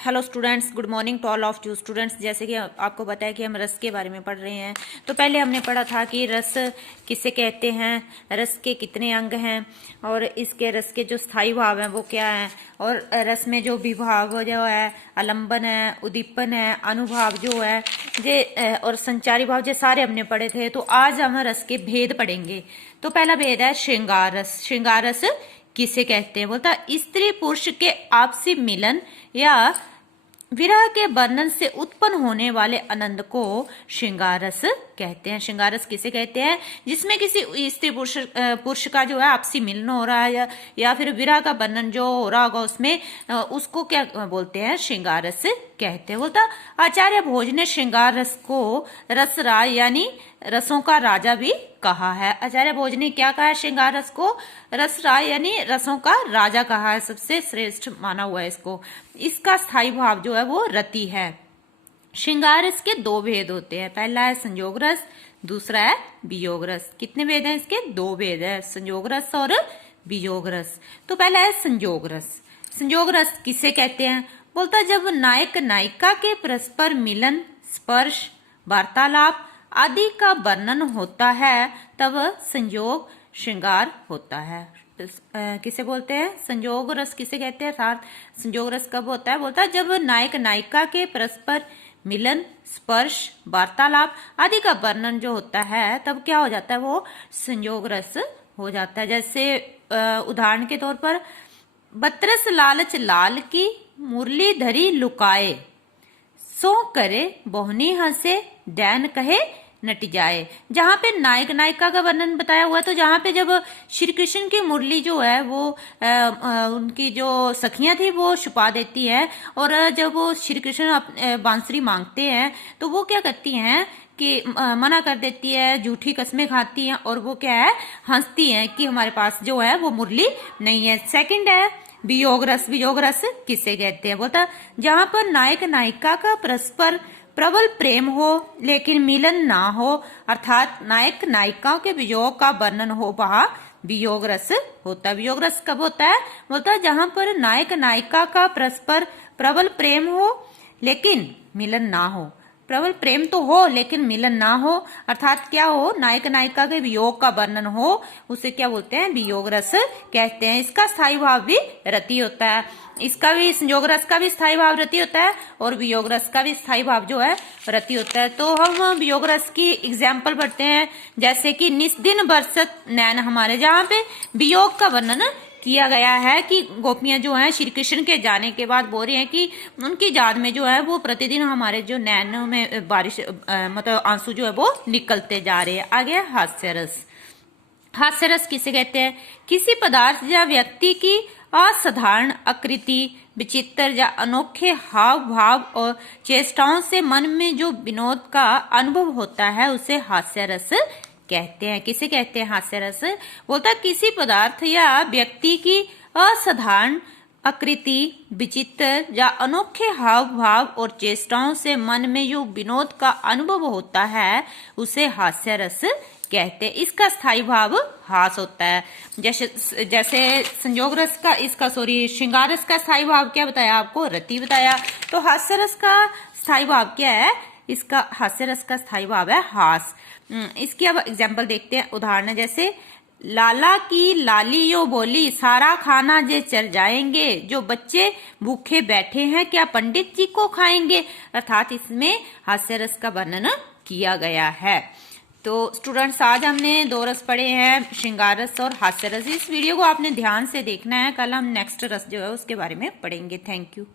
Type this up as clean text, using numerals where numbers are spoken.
Hello students, good morning to all of you students. जैसे कि आपको पता है कि हम रस के बारे में पढ़ रहे हैं। तो पहले हमने पढ़ा था कि रस किसे कहते हैं, रस के कितने अंग हैं और इसके रस के जो स्थायी भाव हैं वो क्या हैं, और रस में जो विभाव जो है, आलंबन है, उद्दीपन है, अनुभाव जो है जे और संचारी भाव, जो सारे हमने पढ़े थे। तो आज हम रस के भेद पढ़ेंगे। तो पहला भेद है श्रृंगार रस। श्रृंगार रस किसे कहते हैं, बोलता स्त्री पुरुष के आपसी मिलन या विरह के वर्णन से उत्पन्न होने वाले आनंद को श्रृंगार रस कहते हैं। श्रृंगार रस किसे कहते हैं, जिसमें किसी स्त्री पुरुष का जो है आपसी मिलन हो रहा है या फिर विरह का वर्णन जो हो रहा होगा उसमें, उसको क्या बोलते हैं, श्रृंगार रस कहते हैं। बोलता आचार्य भोज ने श्रृंगार रस को रसराज यानी रसों का राजा भी कहा है। आचार्य भोज ने क्या कहा है, श्रृंगार रस को रसराज यानी रसों का राजा कहा है, सबसे श्रेष्ठ माना हुआ है इसको। इसका स्थायी भाव जो है वो रति है। श्रृंगार रस के दो भेद होते हैं, पहला है संयोग रस, दूसरा है वियोग रस। कितने भेद हैं इसके, दो भेद है, संयोग रस और वियोग रस। तो पहला है संयोग रस। संयोग रस किसे कहते हैं, बोलता जब नायक नायिका के परस्पर मिलन, स्पर्श, वार्तालाप आदि का वर्णन होता है तब संयोग श्रृंगार होता है। किसे बोलते हैं, संयोग रस किसे कहते हैं, अर्थात संयोग रस कब होता है, बोलता है जब नायक नायिका के परस्पर मिलन, स्पर्श, वार्तालाप आदि का वर्णन जो होता है तब क्या हो जाता है, वो संयोग रस हो जाता है। जैसे उदाहरण के तौर पर, बतरस लालच लाल की मुरली धरी लुकाए, सो करे बहुनी हंसे डैन कहे नट जाए। जहाँ पे नायक नायिका का वर्णन बताया हुआ है, तो जहाँ पे जब श्री कृष्ण की मुरली जो है वो उनकी जो सखियां थी वो छुपा देती है, और जब वो श्री कृष्ण बांसुरी मांगते हैं तो वो क्या करती हैं कि मना कर देती है, झूठी कस्में खाती हैं, और वो क्या है, हंसती हैं कि हमारे पास जो है वो मुरली नहीं है। सेकंड है वियोग रस। वियोग रस किसे कहते हैं, बोलता जहां पर नायक नायिका का परस्पर प्रबल प्रेम हो लेकिन मिलन ना हो, अर्थात नायक नायिकाओं के वियोग का वर्णन हो, वहां वियोग रस होता है। वियोग रस कब होता है, बोलता है जहां पर नायक नायिका का परस्पर प्रबल प्रेम हो लेकिन मिलन ना हो। प्रबल प्रेम तो हो लेकिन मिलन ना हो, अर्थात क्या हो, नायक नायिका के वियोग का वर्णन हो, उसे क्या बोलते हैं, वियोग रस कहते हैं। इसका स्थायी भाव भी रति होता है। इसका भी, संयोग रस का भी स्थायी भाव रति होता है और वियोग रस का भी स्थायी भाव जो है रति होता है। तो हम वियोग रस की एग्जाम्पल पढ़ते हैं, जैसे कि निस्दिन बरसत नैन हमारे, जहाँ पे वियोग का वर्णन किया गया है कि गोपियां जो हैं श्री कृष्ण के जाने के बाद बोल रही हैं कि उनकी याद में जो है वो प्रतिदिन हमारे जो नैनों में बारिश मतलब आंसू जो है वो निकलते जा रहे हैं। आगे हास्य रस। हास्य रस किसे कहते हैं, किसी पदार्थ या व्यक्ति की असाधारण आकृति, विचित्र या अनोखे हाव भाव और चेष्टाओं से मन में जो विनोद का अनुभव होता है उसे हास्य रस कहते हैं। किसे कहते हैं, हास्य रस। बोलता किसी पदार्थ या व्यक्ति की असाधारण आकृति, विचित्र या अनोखे हाव भाव और चेष्टाओं से मन में जो विनोद का अनुभव होता है उसे हास्य रस कहते हैं। इसका स्थायी भाव हास होता है। जैसे संयोग रस का, इसका श्रृंगार रस का स्थायी भाव क्या बताया आपको, रति बताया। तो हास्य रस का स्थायी भाव क्या है, इसका हास्य रस का स्थायी भाव है हास। इसकी अब एग्जाम्पल देखते हैं, उदाहरण जैसे लाला की लाली यो बोली, सारा खाना जे चल जाएंगे, जो बच्चे भूखे बैठे हैं क्या पंडित जी को खाएंगे, अर्थात इसमें हास्य रस का वर्णन किया गया है। तो स्टूडेंट्स, आज हमने दो रस पढ़े हैं, श्रृंगार रस और हास्य रस। इस वीडियो को आपने ध्यान से देखना है, कल हम नेक्स्ट रस जो है उसके बारे में पढ़ेंगे। Thank you.